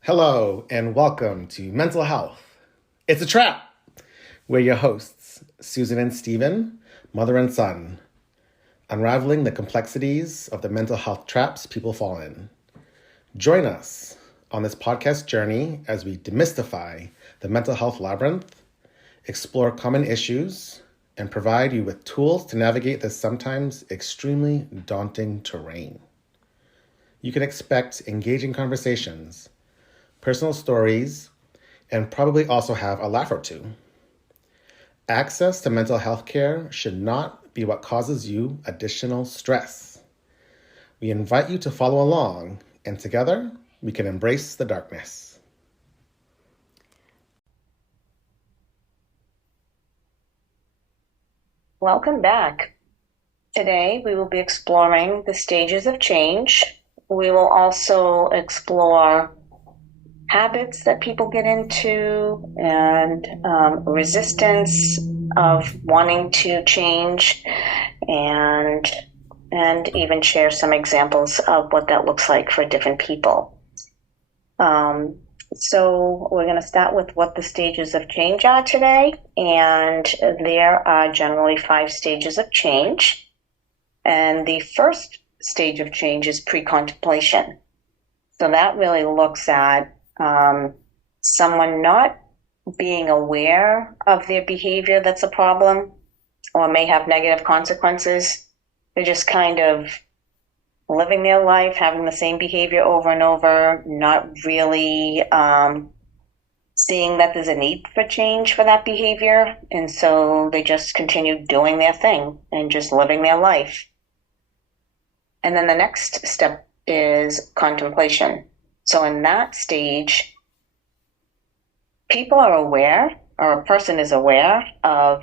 Hello and welcome to Mental Health. It's a Trap. We're your hosts, Susan and Stephen, mother and son, unraveling the complexities of the mental health traps people fall in. Join us on this podcast journey as we demystify the mental health labyrinth, explore common issues, and provide you with tools to navigate this sometimes extremely daunting terrain. You can expect engaging conversations, personal stories, and probably also have a laugh or two. Access to mental health care should not be what causes you additional stress. We invite you to follow along, and together we can embrace the darkness. Welcome back. Today we will be exploring the stages of change. We will also explore habits that people get into and resistance of wanting to change, and even share some examples of what that looks like for different people. So we're going to start with what the stages of change are today, and there are generally 5 stages of change. And the first stage of change is pre-contemplation. So that really looks at someone not being aware of their behavior that's a problem or may have negative consequences. They're just kind of living their life, having the same behavior over and over, not really seeing that there's a need for change for that behavior. And so they just continue doing their thing and just living their life. And then the next step is contemplation. So in that stage, people are aware, or a person is aware of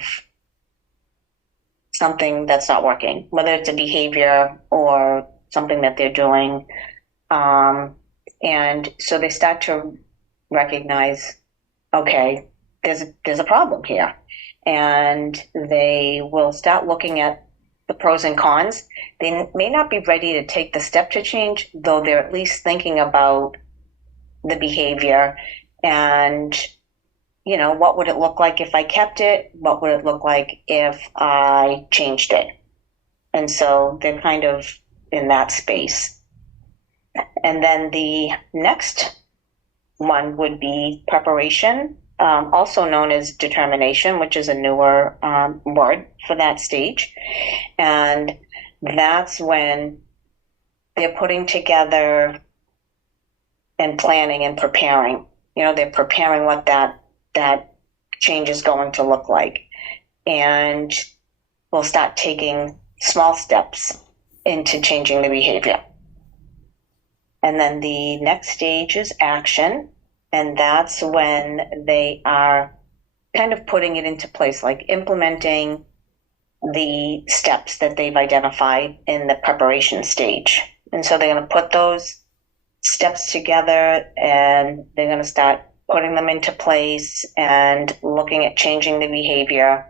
something that's not working, whether it's a behavior or something that they're doing. And so they start to recognize, okay, there's a problem here. And they will start looking at the pros and cons. They may not be ready to take the step to change, though they're at least thinking about the behavior and, what would it look like if I kept it? What would it look like if I changed it? And so they're kind of in that space. And then the next one would be preparation, also known as determination, which is a newer word for that stage. And that's when they're putting together and planning and preparing. They're preparing what that change is going to look like. And we'll start taking small steps into changing the behavior. And then the next stage is action. And that's when they are kind of putting it into place, like implementing the steps that they've identified in the preparation stage. And so they're going to put those steps together and they're going to start putting them into place and looking at changing the behavior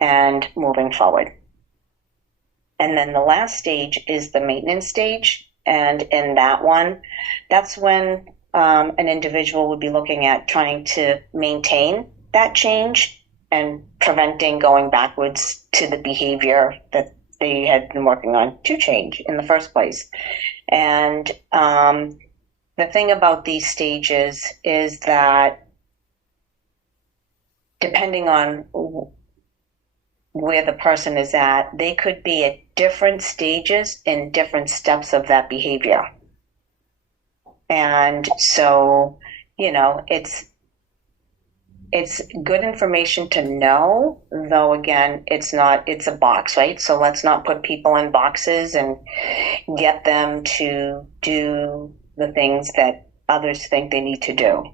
and moving forward. And then the last stage is the maintenance stage. And in that one, that's when an individual would be looking at trying to maintain that change and preventing going backwards to the behavior that they had been working on to change in the first place. And the thing about these stages is that depending on where the person is at, they could be at different stages in different steps of that behavior. And so, it's good information to know, though again, it's a box, right? So let's not put people in boxes and get them to do the things that others think they need to do.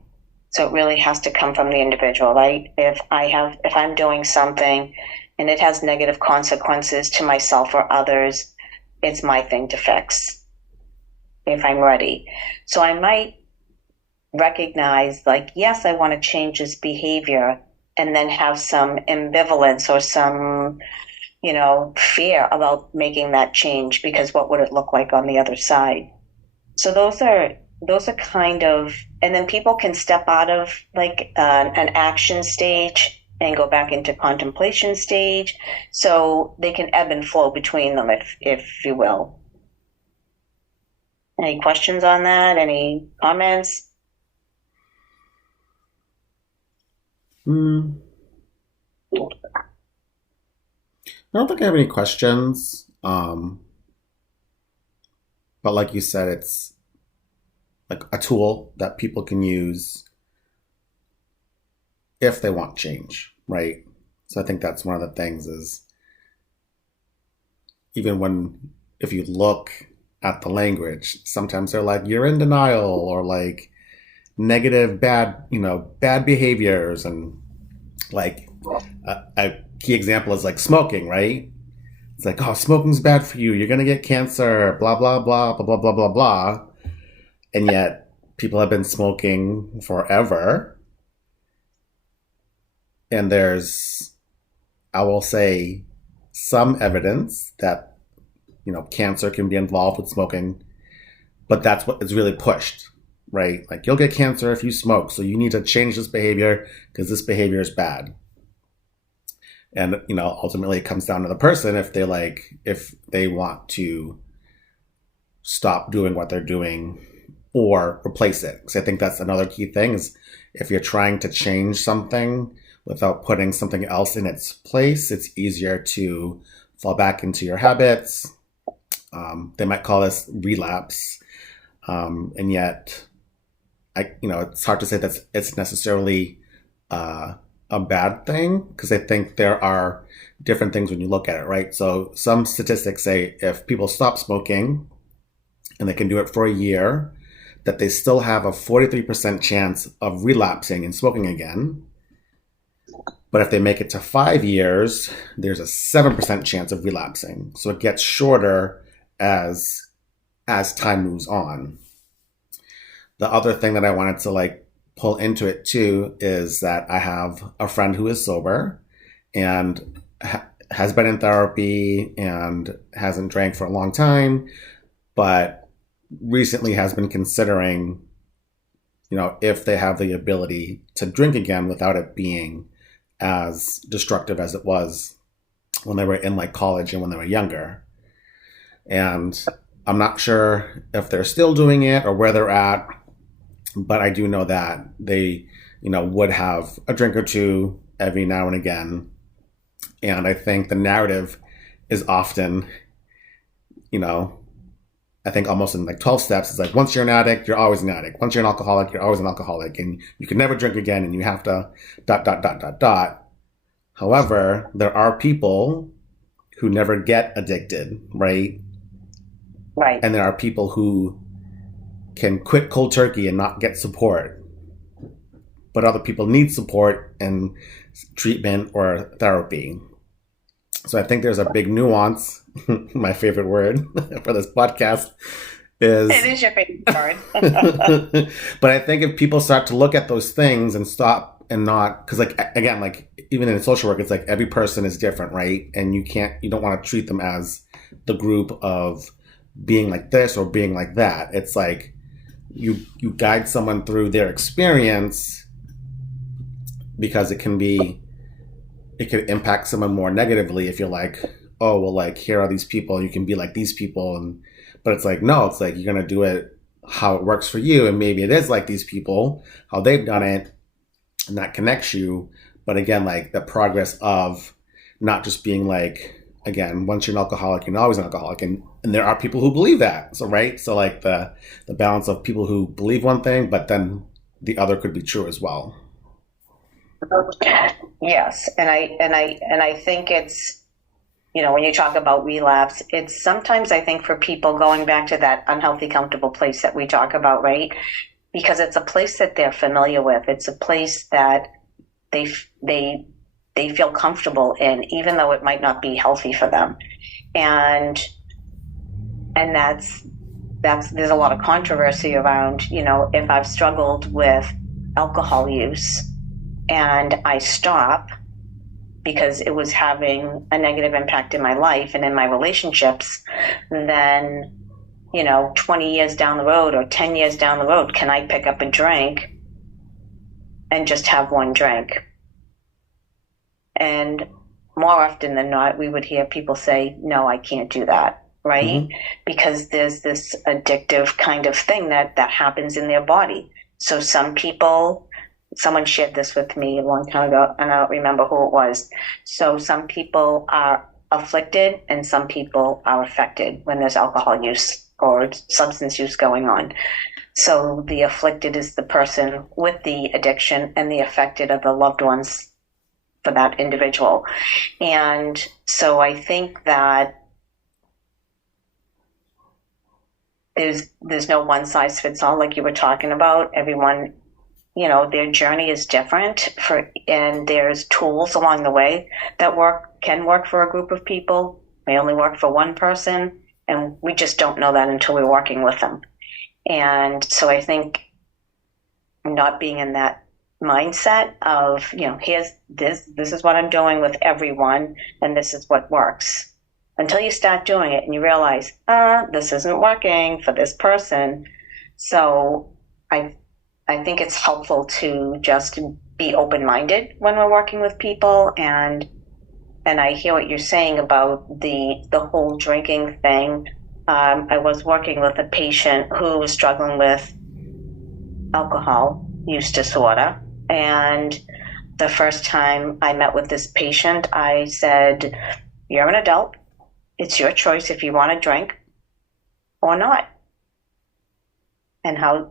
So it really has to come from the individual, right? If I'm doing something and it has negative consequences to myself or others, it's my thing to fix if I'm ready. So I might recognize, like, yes, I want to change this behavior, and then have some ambivalence or some fear about making that change because what would it look like on the other side? So those are kind of, and then people can step out of like an action stage and go back into contemplation stage. So they can ebb and flow between them, if you will. Any questions on that? Any comments? Mm, I don't think I have any questions. But like you said, it's like a tool that people can use if they want change, right? So I think that's one of the things is even when if you look at the language, sometimes they're like you're in denial or like negative bad behaviors and like a key example is like smoking, right? It's like, oh, smoking's bad for you. You're gonna get cancer. Blah blah blah blah blah blah blah blah. And yet, people have been smoking forever. And there's, I will say, some evidence that cancer can be involved with smoking, but that's what is really pushed, right? Like you'll get cancer if you smoke, so you need to change this behavior because this behavior is bad. And ultimately, it comes down to the person if they want to stop doing what they're doing or replace it. Because I think that's another key thing is if you're trying to change something without putting something else in its place, it's easier to fall back into your habits. They might call this relapse. And yet, it's hard to say that it's necessarily a bad thing because I think there are different things when you look at it, right? So some statistics say if people stop smoking and they can do it for a year, that they still have a 43% chance of relapsing and smoking again. But if they make it to 5 years, there's a 7% chance of relapsing. So it gets shorter as time moves on. The other thing that I wanted to pull into it too is that I have a friend who is sober and has been in therapy and hasn't drank for a long time, but recently has been considering, if they have the ability to drink again without it being as destructive as it was when they were in college and when they were younger. And I'm not sure if they're still doing it or where they're at, but I do know that they, would have a drink or two every now and again. And I think the narrative is often, I think almost in 12 steps, it's like once you're an addict, you're always an addict. Once you're an alcoholic, you're always an alcoholic. And you can never drink again and you have to ... However, there are people who never get addicted, right? Right. And there are people who can quit cold turkey and not get support. But other people need support and treatment or therapy. So I think there's a big nuance. My favorite word for this podcast is... It is your favorite word. But I think if people start to look at those things and stop and not... Because again, even in social work, it's every person is different, right? And you don't want to treat them as the group of being like this or being like that. It's you guide someone through their experience because it could impact someone more negatively if you're oh, well, here are these people, you can be like these people. But it's no, it's you're going to do it how it works for you. And maybe it is like these people, how they've done it, and that connects you. But again, the progress of not just being again, once you're an alcoholic, you're always an alcoholic. And there are people who believe that. So, right. So the balance of people who believe one thing, but then the other could be true as well. Yes. And I think it's, when you talk about relapse, it's sometimes I think for people going back to that unhealthy, comfortable place that we talk about, right? Because it's a place that they're familiar with. It's a place that they feel comfortable in, even though it might not be healthy for them. And that's there's a lot of controversy around, if I've struggled with alcohol use and I stop, because it was having a negative impact in my life and in my relationships, then, 20 years down the road or 10 years down the road, can I pick up a drink and just have one drink? And more often than not, we would hear people say, no, I can't do that, right? Mm-hmm. Because there's this addictive kind of thing that happens in their body. So some people, someone shared this with me a long time ago, and I don't remember who it was. So some people are afflicted and some people are affected when there's alcohol use or substance use going on. So the afflicted is the person with the addiction, and the affected are the loved ones for that individual. And so I think that there's no one size fits all, like you were talking about. Everyone, their journey is different and there's tools along the way that can work for a group of people, may only work for one person, and we just don't know that until we're working with them. And so I think not being in that mindset of, here's this is what I'm doing with everyone, and this is what works, until you start doing it and you realize, this isn't working for this person. So I think it's helpful to just be open-minded when we're working with people. And I hear what you're saying about the whole drinking thing. I was working with a patient who was struggling with alcohol use disorder. And the first time I met with this patient, I said, you're an adult. It's your choice if you want to drink or not. And how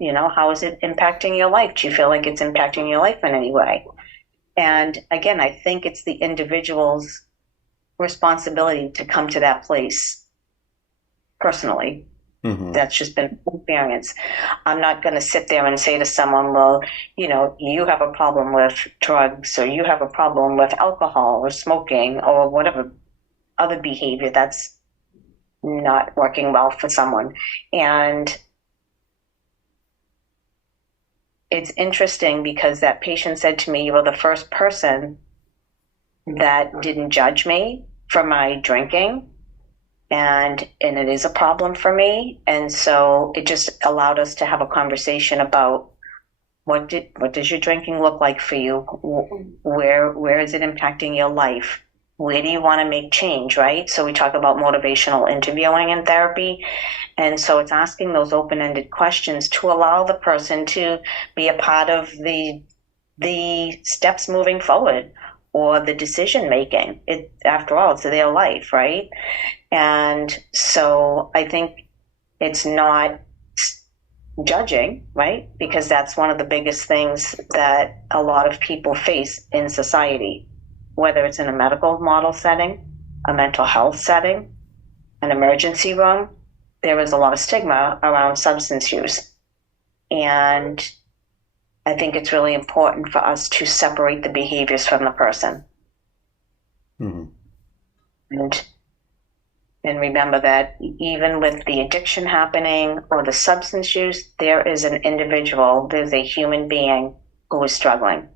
is it impacting your life? Do you feel like it's impacting your life in any way? And again, I think it's the individual's responsibility to come to that place personally. Mm-hmm. That's just been experience. I'm not going to sit there and say to someone, well, you have a problem with drugs, or you have a problem with alcohol or smoking or whatever other behavior that's not working well for someone. And it's interesting because that patient said to me, you were the first person that didn't judge me for my drinking. And it is a problem for me. And so it just allowed us to have a conversation about what does your drinking look like for you? Where is it impacting your life? Where do you want to make change, right? So we talk about motivational interviewing in therapy. And so it's asking those open-ended questions to allow the person to be a part of the steps moving forward, or the decision making. After all, it's their life, right? And so I think it's not judging, right? Because that's one of the biggest things that a lot of people face in society, whether it's in a medical model setting, a mental health setting, an emergency room. There is a lot of stigma around substance use. And I think it's really important for us to separate the behaviors from the person. Mm-hmm. And remember that even with the addiction happening or the substance use, there is an individual, there's a human being who is struggling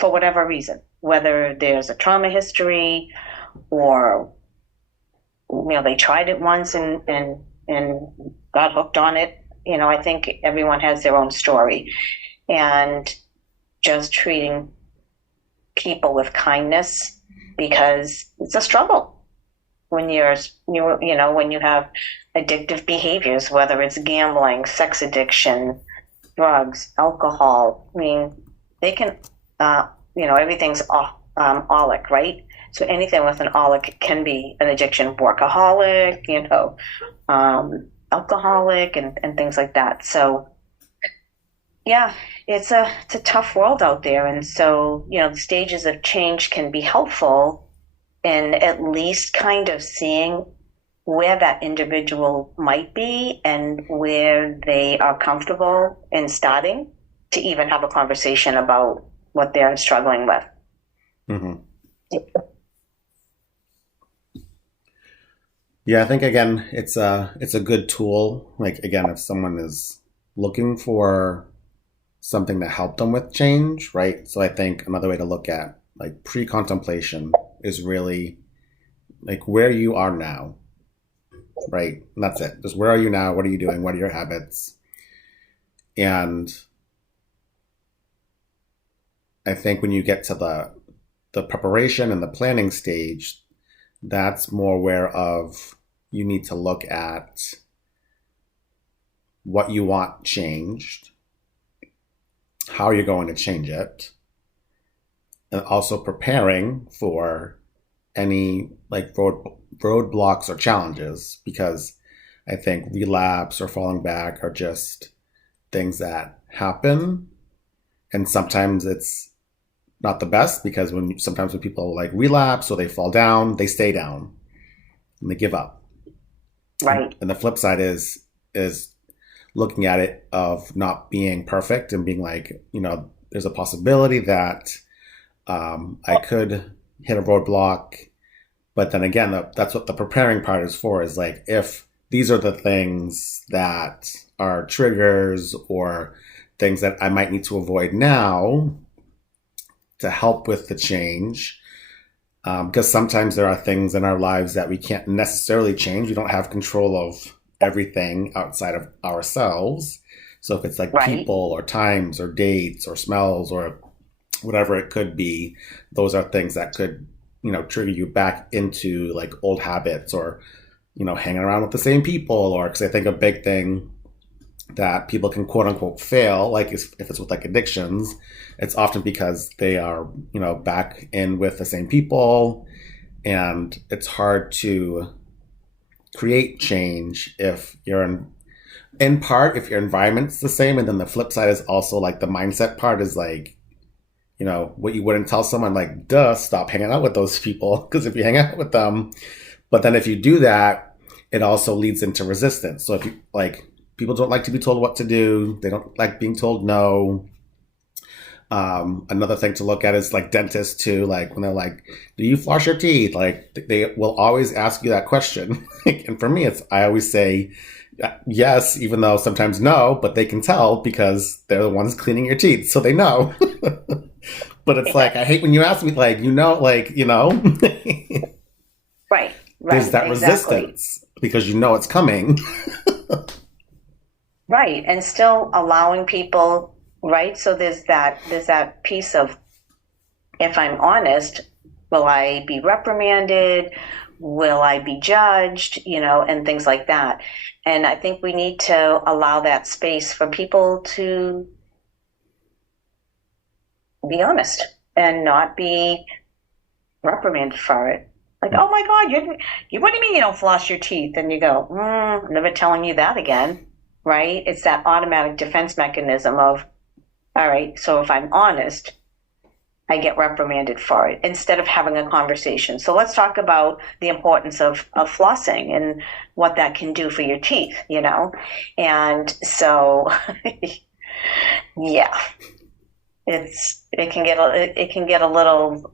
for whatever reason, whether there's a trauma history or, they tried it once and got hooked on it. I think everyone has their own story. And just treating people with kindness, because it's a struggle when when you have addictive behaviors, whether it's gambling, sex addiction, drugs, alcohol. I mean, they can, everything's olic, right? So anything with an olic can be an addiction. Workaholic, alcoholic, and things like that. So yeah, it's a tough world out there. And so, the stages of change can be helpful in at least kind of seeing where that individual might be and where they are comfortable in starting to even have a conversation about what they're struggling with. Mm-hmm. Yeah, I think, again, it's a good tool. Like, again, if someone is looking for something to help them with change, right? So I think another way to look at, like, pre-contemplation is really like where you are now, right? And that's it. Just where are you now? What are you doing? What are your habits? And I think when you get to the preparation and the planning stage, that's more where of you need to look at what you want changed, how you're going to change it, and also preparing for any like roadblocks or challenges, because I think relapse or falling back are just things that happen, and sometimes it's not the best because sometimes when people like relapse or they fall down, they stay down and they give up. Right. And the flip side is looking at it of not being perfect and being like, there's a possibility that I could hit a roadblock. But then again, that's what the preparing part is for, is like, if these are the things that are triggers or things that I might need to avoid now to help with the change. Because sometimes there are things in our lives that we can't necessarily change. We don't have control of everything outside of ourselves. So if it's like people or times or dates or smells or whatever it could be, those are things that could, trigger you back into like old habits or, hanging around with the same people. Or because I think a big thing that people can quote unquote fail, like if it's with like addictions, it's often because they are, back in with the same people, and it's hard to create change if you're in part if your environment's the same. And then the flip side is also like the mindset part is like, what you wouldn't tell someone, like, duh, stop hanging out with those people, because if you hang out with them, but then if you do that, it also leads into resistance. So if you like, people don't like to be told what to do. They don't like being told no. Another thing to look at is like dentists too. Like when they're like, do you floss your teeth? Like they will always ask you that question. And for me, I always say yes, even though sometimes no, but they can tell because they're the ones cleaning your teeth. So they know. But it's like, I hate when you ask me, like, Right. There's that resistance because it's coming. Right. And still allowing people, right? So there's that piece of, if I'm honest, will I be reprimanded? Will I be judged? And things like that. And I think we need to allow that space for people to be honest and not be reprimanded for it. Like, oh my God, what do you mean you don't floss your teeth? And you go, I'm never telling you that again. Right? It's that automatic defense mechanism of, all right, so if I'm honest, I get reprimanded for it instead of having a conversation. So let's talk about the importance of flossing and what that can do for your teeth, And so, yeah, it can get a little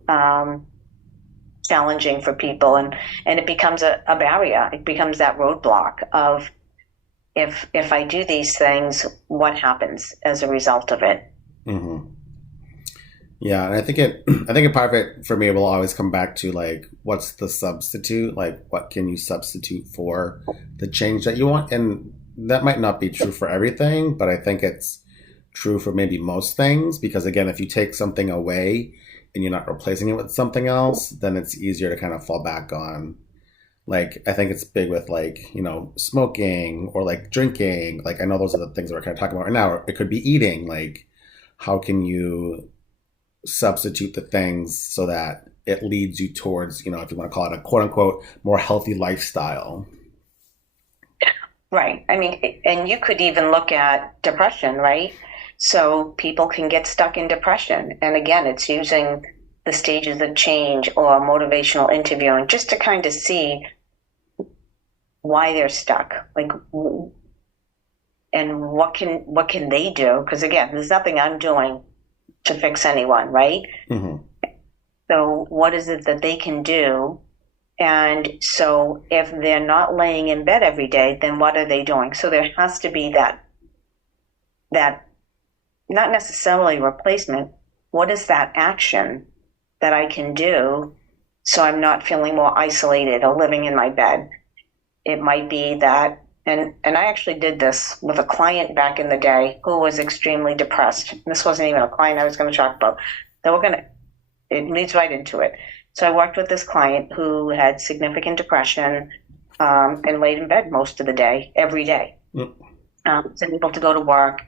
challenging for people, and it becomes a barrier. It becomes that roadblock of, if I do these things, what happens as a result of it? Mm-hmm. Yeah, and I think a part of it for me will always come back to like, what's the substitute? Like, what can you substitute for the change that you want? And that might not be true for everything, but I think it's true for maybe most things, because again, if you take something away and you're not replacing it with something else, then it's easier to kind of fall back on. Like, I think it's big with like, smoking or like drinking. Like, I know those are the things that we're kind of talking about right now. It could be eating. Like, how can you substitute the things so that it leads you towards, if you want to call it a quote unquote more healthy lifestyle? Right. I mean, and you could even look at depression, right? So people can get stuck in depression. And again, it's using the stages of change or motivational interviewing just to kind of see why they're stuck, like, and what can they do? Because again, there's nothing I'm doing to fix anyone, right? Mm-hmm. So what is it that they can do? And so if they're not laying in bed every day, then what are they doing? So there has to be that not necessarily replacement. What is that action that I can do so I'm not feeling more isolated or living in my bed. It might be that, and I actually did this with a client back in the day who was extremely depressed. This wasn't even a client I was going to talk about. It leads right into it. So I worked with this client who had significant depression, and laid in bed most of the day, every day. Mm. Wasn't able to go to work,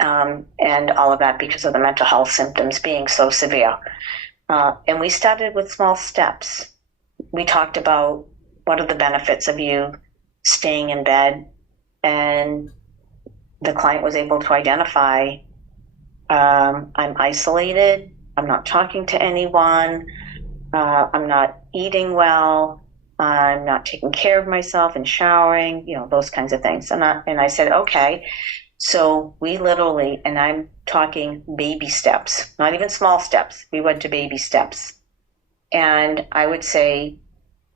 and all of that because of the mental health symptoms being so severe. And we started with small steps. We talked about what are the benefits of you staying in bed, and the client was able to identify, I'm isolated, I'm not talking to anyone, I'm not eating well, I'm not taking care of myself and showering, those kinds of things. And I said, okay. So we literally, and I'm talking baby steps, not even small steps. We went to baby steps. And I would say,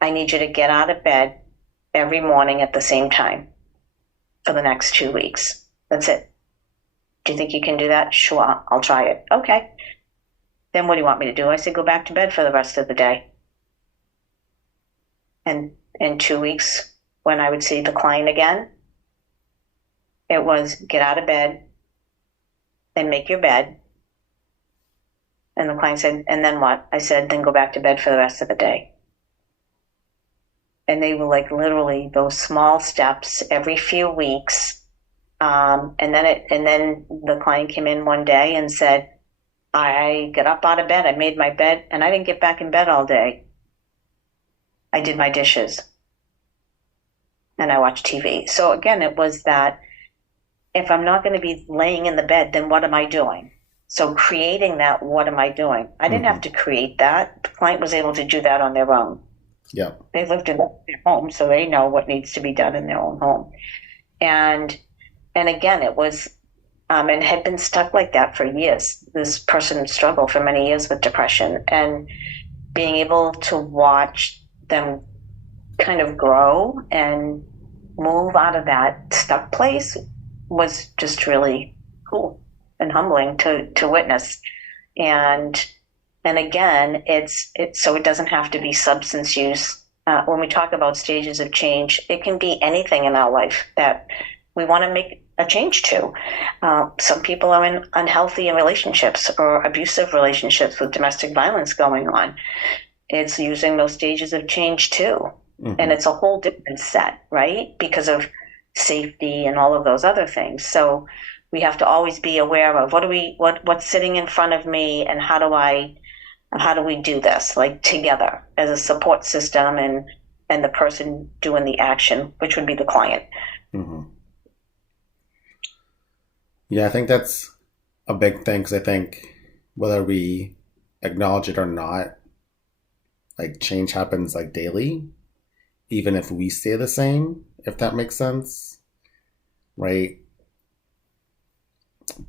I need you to get out of bed every morning at the same time for the next 2 weeks. That's it. Do you think you can do that? Sure, I'll try it. Okay. Then what do you want me to do? I said, go back to bed for the rest of the day. And in 2 weeks, when I would see the client again, it was get out of bed and make your bed. And the client said, and then what? I said, then go back to bed for the rest of the day. And they were like literally those small steps every few weeks. And then the client came in one day and said, I got up out of bed, I made my bed, and I didn't get back in bed all day. I did my dishes and I watched TV. So again, it was that if I'm not going to be laying in the bed, then what am I doing? So creating that, what am I doing? I didn't have to create that. The client was able to do that on their own. Yeah. They lived in their home, so they know what needs to be done in their own home. And again, it was, and had been stuck like that for years. This person struggled for many years with depression, and being able to watch them kind of grow and move out of that stuck place was just really cool and humbling to witness. And again, it's so it doesn't have to be substance use. When we talk about stages of change, it can be anything in our life that we want to make a change to. Some people are in unhealthy relationships or abusive relationships with domestic violence going on. It's using those stages of change too. And it's a whole different set, right? Because of safety and all of those other things. So we have to always be aware of what's sitting in front of me, and how do we do this, like together as a support system, and the person doing the action, which would be the client. Yeah, I think that's a big thing, because I think whether we acknowledge it or not, like change happens like daily, even if we stay the same, if that makes sense, right?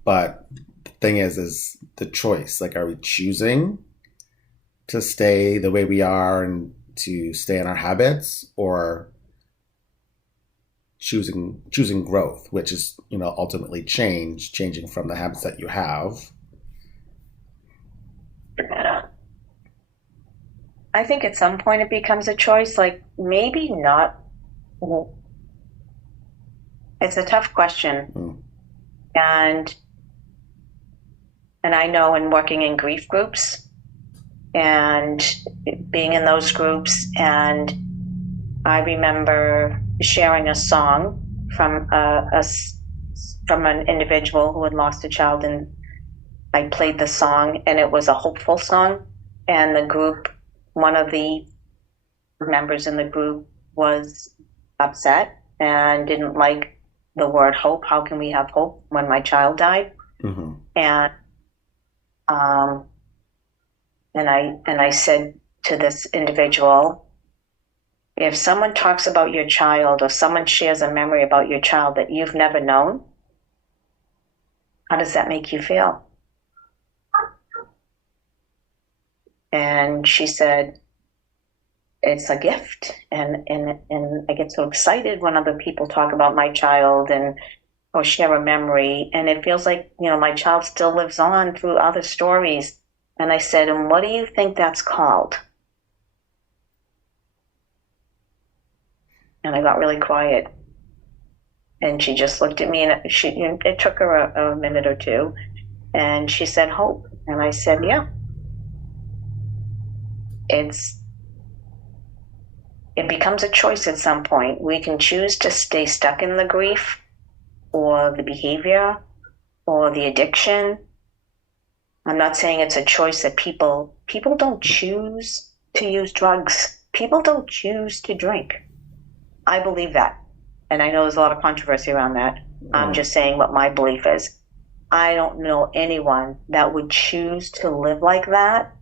But the thing is the choice. Like, are we choosing to stay the way we are and to stay in our habits, or choosing growth, which is, ultimately changing from the habits that you have? I think at some point it becomes a choice, like maybe not. It's a tough question. And I know in working in grief groups and being in those groups, and I remember sharing a song from from an individual who had lost a child, and I played the song, and it was a hopeful song, and the group, one of the members in the group was upset and didn't like the word hope. How can we have hope when my child died? And I said to this individual, if someone talks about your child, or someone shares a memory about your child that you've never known, how does that make you feel? And she said, it's a gift. And I get so excited when other people talk about my child or share a memory. And it feels like, my child still lives on through other stories. And I said, and what do you think that's called? And I got really quiet. And she just looked at me, and it took her a minute or two. And she said, hope. And I said, yeah, it's, it becomes a choice at some point. We can choose to stay stuck in the grief or the behavior or the addiction. I'm not saying it's a choice that people don't choose to use drugs. People don't choose to drink. I believe that. And I know there's a lot of controversy around that. I'm just saying what my belief is. I don't know anyone that would choose to live like that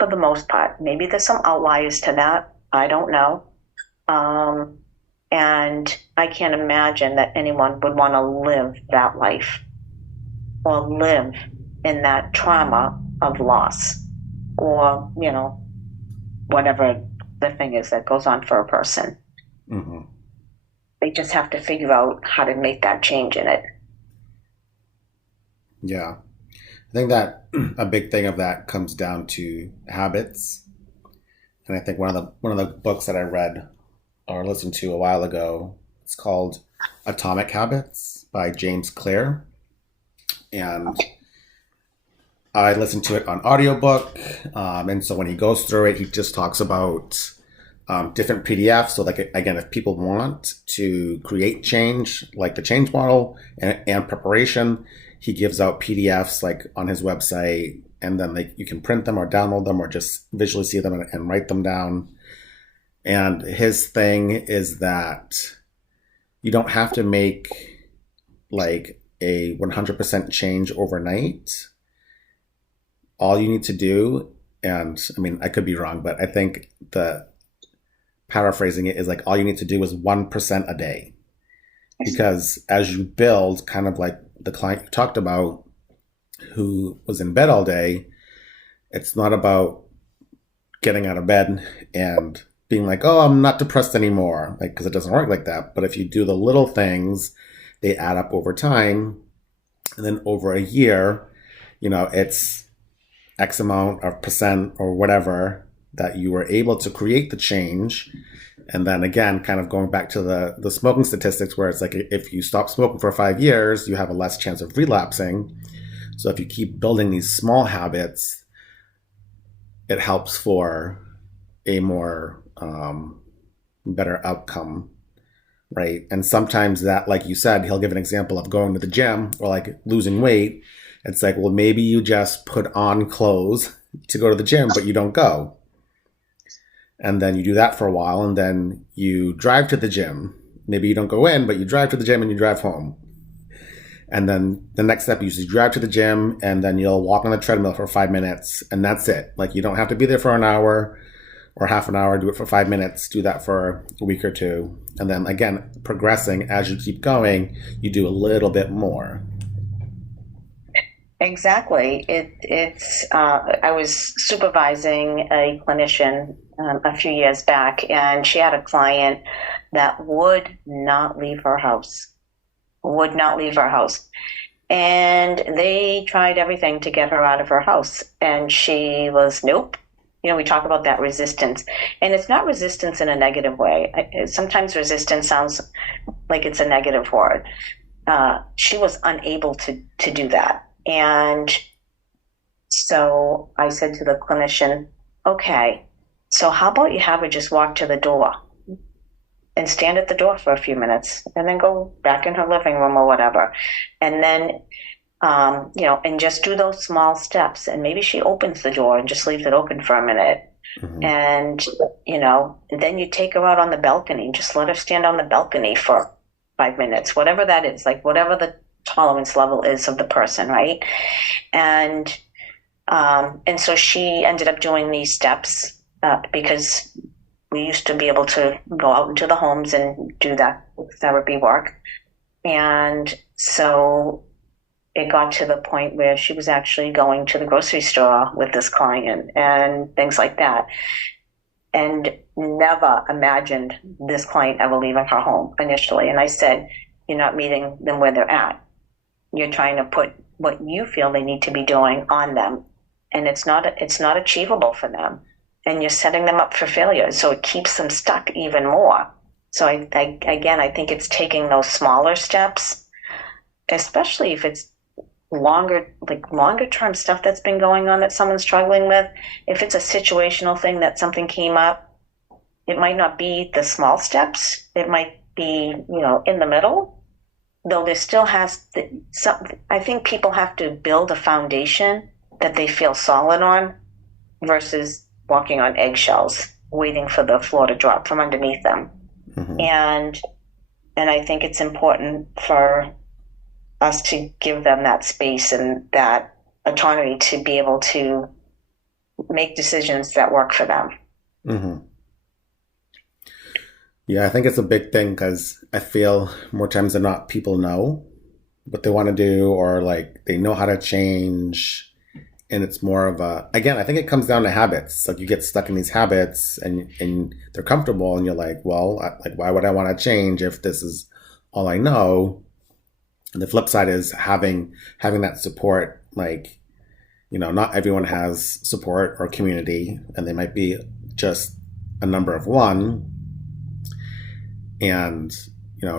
for the most part. Maybe there's some outliers to that. I don't know. And I can't imagine that anyone would want to live that life or live in that trauma of loss or, whatever the thing is that goes on for a person. Mm-hmm. They just have to figure out how to make that change in it. Yeah. I think that a big thing of that comes down to habits. And I think one of the books that I read or listened to a while ago, it's called Atomic Habits by James Clear. And I listened to it on audiobook. And so when he goes through it, he just talks about different PDFs. So like, again, if people want to create change, like the change model and preparation, he gives out PDFs like on his website, and then you can print them or download them or just visually see them and write them down. And his thing is that you don't have to make like a 100% change overnight. All you need to do, and I mean, I could be wrong, but I think paraphrasing it is like all you need to do is 1% a day. Because as you build, kind of like the client you talked about who was in bed all day, it's not about getting out of bed and being like, oh, I'm not depressed anymore, like, because it doesn't work like that. But if you do the little things, they add up over time. And then over a year, it's X amount of percent or whatever that you were able to create the change. And then again, kind of going back to the smoking statistics where it's like if you stop smoking for 5 years, you have a less chance of relapsing. So if you keep building these small habits, it helps for a more better outcome, right? And sometimes that, like you said, he'll give an example of going to the gym or like losing weight. It's like, well, maybe you just put on clothes to go to the gym, but you don't go. And then you do that for a while, and then you drive to the gym. Maybe you don't go in, but you drive to the gym and you drive home. And then the next step is you drive to the gym, and then you'll walk on the treadmill for 5 minutes, and that's it. Like, you don't have to be there for an hour or half an hour. Do it for 5 minutes. Do that for a week or two. And then, again, progressing as you keep going, you do a little bit more. Exactly. I was supervising a clinician a few years back, and she had a client that would not leave her house. And they tried everything to get her out of her house. And she was, nope. We talk about that resistance. And it's not resistance in a negative way. Sometimes resistance sounds like it's a negative word. She was unable to do that. And so I said to the clinician, okay, so how about you have her just walk to the door and stand at the door for a few minutes and then go back in her living room or whatever. And then, and just do those small steps. And maybe she opens the door and just leaves it open for a minute. Mm-hmm. And then you take her out on the balcony, just let her stand on the balcony for 5 minutes, whatever that is, like whatever the tolerance level is of the person, right? And so she ended up doing these steps because we used to be able to go out into the homes and do that therapy work. And so it got to the point where she was actually going to the grocery store with this client and things like that. And never imagined this client ever leaving her home initially. And I said, you're not meeting them where they're at. You're trying to put what you feel they need to be doing on them. And it's not achievable for them. and you're setting them up for failure. So it keeps them stuck even more. So again, I think it's taking those smaller steps, especially if it's longer term stuff that's been going on that someone's struggling with. If it's a situational thing that something came up, it might not be the small steps. It might be, in the middle, though there still has some. I think people have to build a foundation that they feel solid on versus walking on eggshells, waiting for the floor to drop from underneath them. Mm-hmm. And I think it's important for us to give them that space and that autonomy to be able to make decisions that work for them. Mm-hmm. Yeah, I think it's a big thing because I feel more times than not people know what they want to do or like they know how to change. And it's more of again, I think it comes down to habits. Like you get stuck in these habits and they're comfortable and you're like, well, like, why would I want to change if this is all I know? And the flip side is having that support, like, not everyone has support or community and they might be just a number of one. And,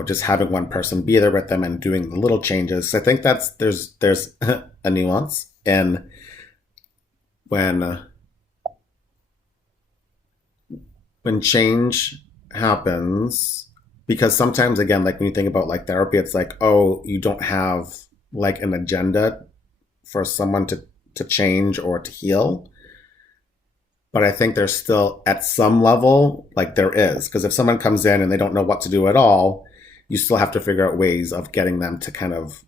just having one person be there with them and doing the little changes. I think there's a nuance. And when change happens, because sometimes again, like when you think about like therapy, it's like, oh, you don't have like an agenda for someone to change or to heal. But I think there's still at some level, like there is, because if someone comes in and they don't know what to do at all, you still have to figure out ways of getting them to kind of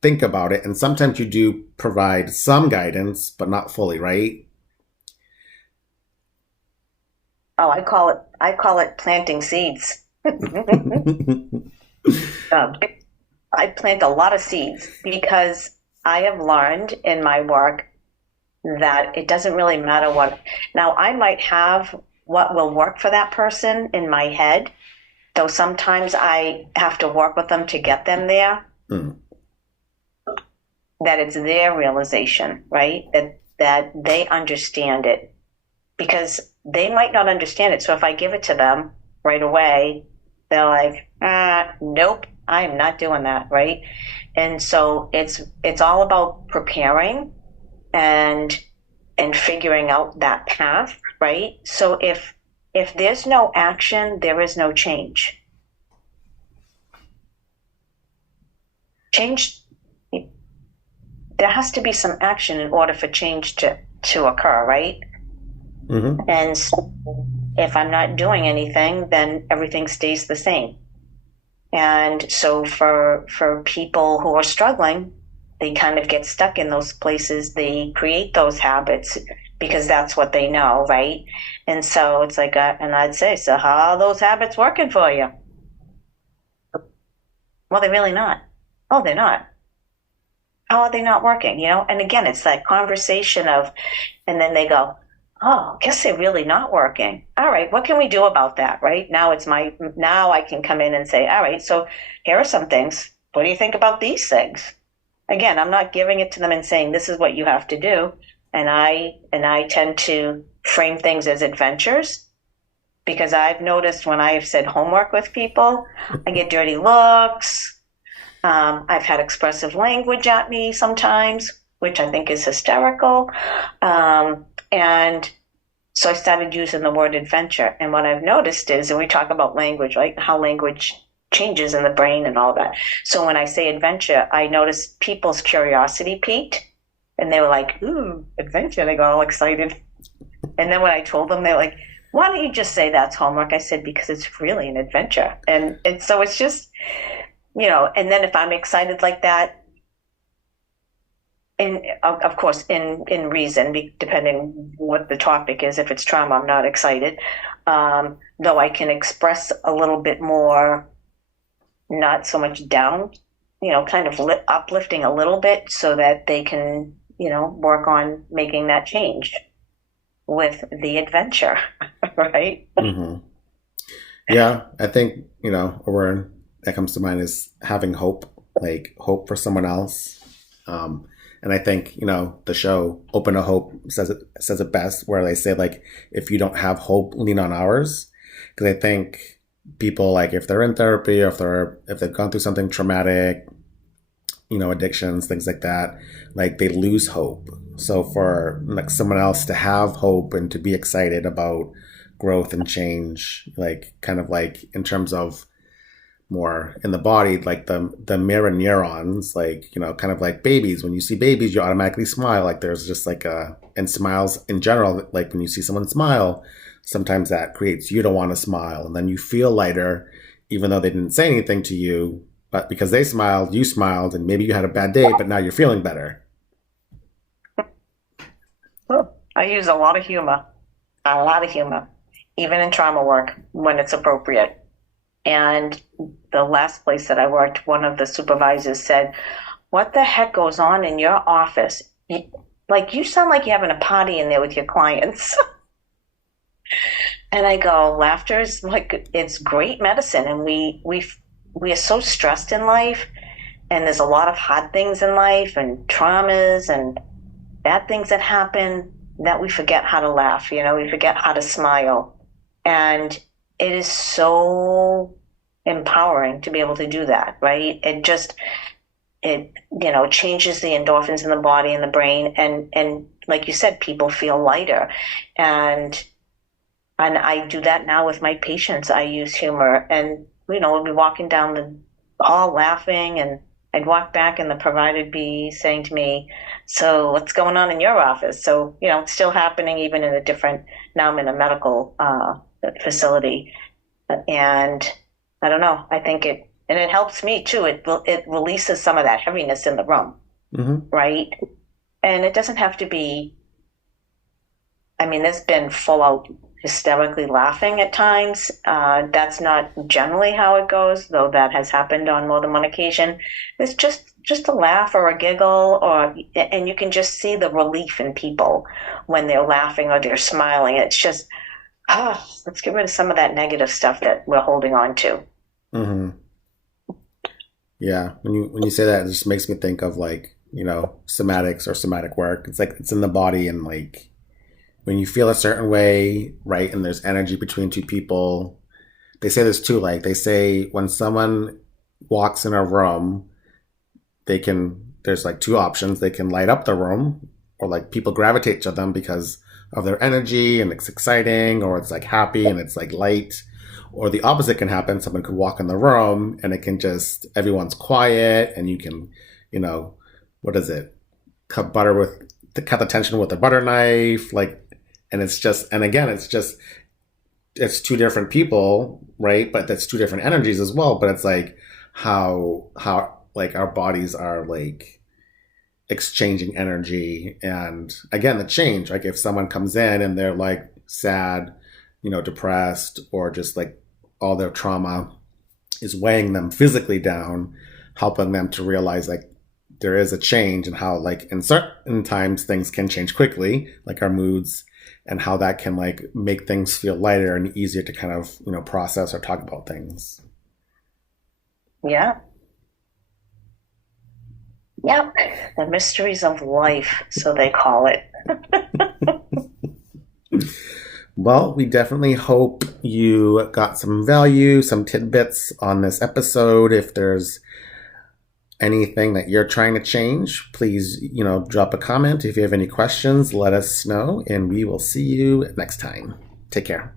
think about it. And sometimes you do provide some guidance, but not fully, right? Oh, I call it planting seeds. I plant a lot of seeds because I have learned in my work that it doesn't really matter what. Now, I might have what will work for that person in my head, though sometimes I have to work with them to get them there. Mm. That it's their realization, right? That they understand it, because they might not understand it. So if I give it to them right away, they're like, nope, I am not doing that, right? And so it's all about preparing and figuring out that path, right? So if there's no action, there is no change. There has to be some action in order for change to occur, right? Mm-hmm. And so if I'm not doing anything, then everything stays the same. And so for people who are struggling, they kind of get stuck in those places. They create those habits because that's what they know, right? And so it's like, and I'd say, so how are those habits working for you? Well, they're really not. Oh, they're not. How are they not working? And again, it's that conversation of, and then they go, oh, I guess they're really not working. All right, what can we do about that, right? Now I can come in and say, all right, so here are some things. What do you think about these things? Again, I'm not giving it to them and saying, this is what you have to do. And I tend to frame things as adventures, because I've noticed when I have said homework with people, I get dirty looks. I've had expressive language at me sometimes, which I think is hysterical. And so I started using the word adventure. And what I've noticed is, and we talk about language, right? How language changes in the brain and all that. So when I say adventure, I notice people's curiosity peaked. And they were like, ooh, adventure. They got all excited. And then when I told them, they're like, why don't you just say that's homework? I said, because it's really an adventure. And so it's just, and then if I'm excited like that, and of course, in reason, depending what the topic is. If it's trauma, I'm not excited. Though I can express a little bit more, not so much down, kind of uplifting a little bit so that they can, work on making that change with the adventure, right? Mm-hmm. Yeah, I think, a word that comes to mind is having hope, like hope for someone else. And I think, the show Open to Hope says it best, where they say, like, if you don't have hope, lean on ours. Because I think people, like, if they're in therapy, or if they've gone through something traumatic, addictions, things like that, like, they lose hope. So for, like, someone else to have hope and to be excited about growth and change, like, kind of like in terms of more in the body, like the mirror neurons, like, kind of like babies. When you see babies, you automatically smile. Like, there's just like and smiles in general, like when you see someone smile, sometimes that creates you to want to smile, and then you feel lighter, even though they didn't say anything to you, but because they smiled, you smiled, and maybe you had a bad day, but now you're feeling better. I use a lot of humor, even in trauma work when it's appropriate. And the last place that I worked, one of the supervisors said, "What the heck goes on in your office? You sound like you're having a party in there with your clients." And I go, laughter is it's great medicine. And we are so stressed in life, and there's a lot of hard things in life and traumas and bad things that happen, that we forget how to laugh, we forget how to smile. And it is so empowering to be able to do that, right? It changes the endorphins in the body and the brain. And like you said, people feel lighter. And I do that now with my patients. I use humor, and, we'll be walking down the hall laughing, and I'd walk back and the provider would be saying to me, "So what's going on in your office?" So, it's still happening even in now I'm in a medical facility. And I don't know, I think it helps me too. It releases some of that heaviness in the room, right? And it doesn't have to be, there's been full out hysterically laughing at times. That's not generally how it goes, though that has happened on more than one occasion. It's just a laugh or a giggle, and you can just see the relief in people when they're laughing or they're smiling. It's just, let's get rid of some of that negative stuff that we're holding on to. Mm-hmm. Yeah, when you say that, it just makes me think of, like, somatics or somatic work. It's like it's in the body, and, like, when you feel a certain way, right, and there's energy between two people. They say this too, like, they say when someone walks in a room, there's like two options. They can light up the room, or, like, people gravitate to them because of their energy and it's exciting, or it's like happy and it's like light. Or the opposite can happen. Someone could walk in the room and it can just, everyone's quiet, and you can, what is it? Cut the tension with a butter knife, like, and it's just, and again, it's two different people, right? But that's two different energies as well. But it's like how like our bodies are, like, exchanging energy. And again, the change, like, if someone comes in and they're, like, sad, depressed, or just, like, all their trauma is weighing them physically down, helping them to realize, like, there is a change, and how, like, in certain times things can change quickly, like our moods, and how that can, like, make things feel lighter and easier to kind of, process or talk about things. Yeah. Yep. The mysteries of life, so they call it. Well, we definitely hope you got some value, some tidbits on this episode. If there's anything that you're trying to change, please, drop a comment. If you have any questions, let us know, and we will see you next time. Take care.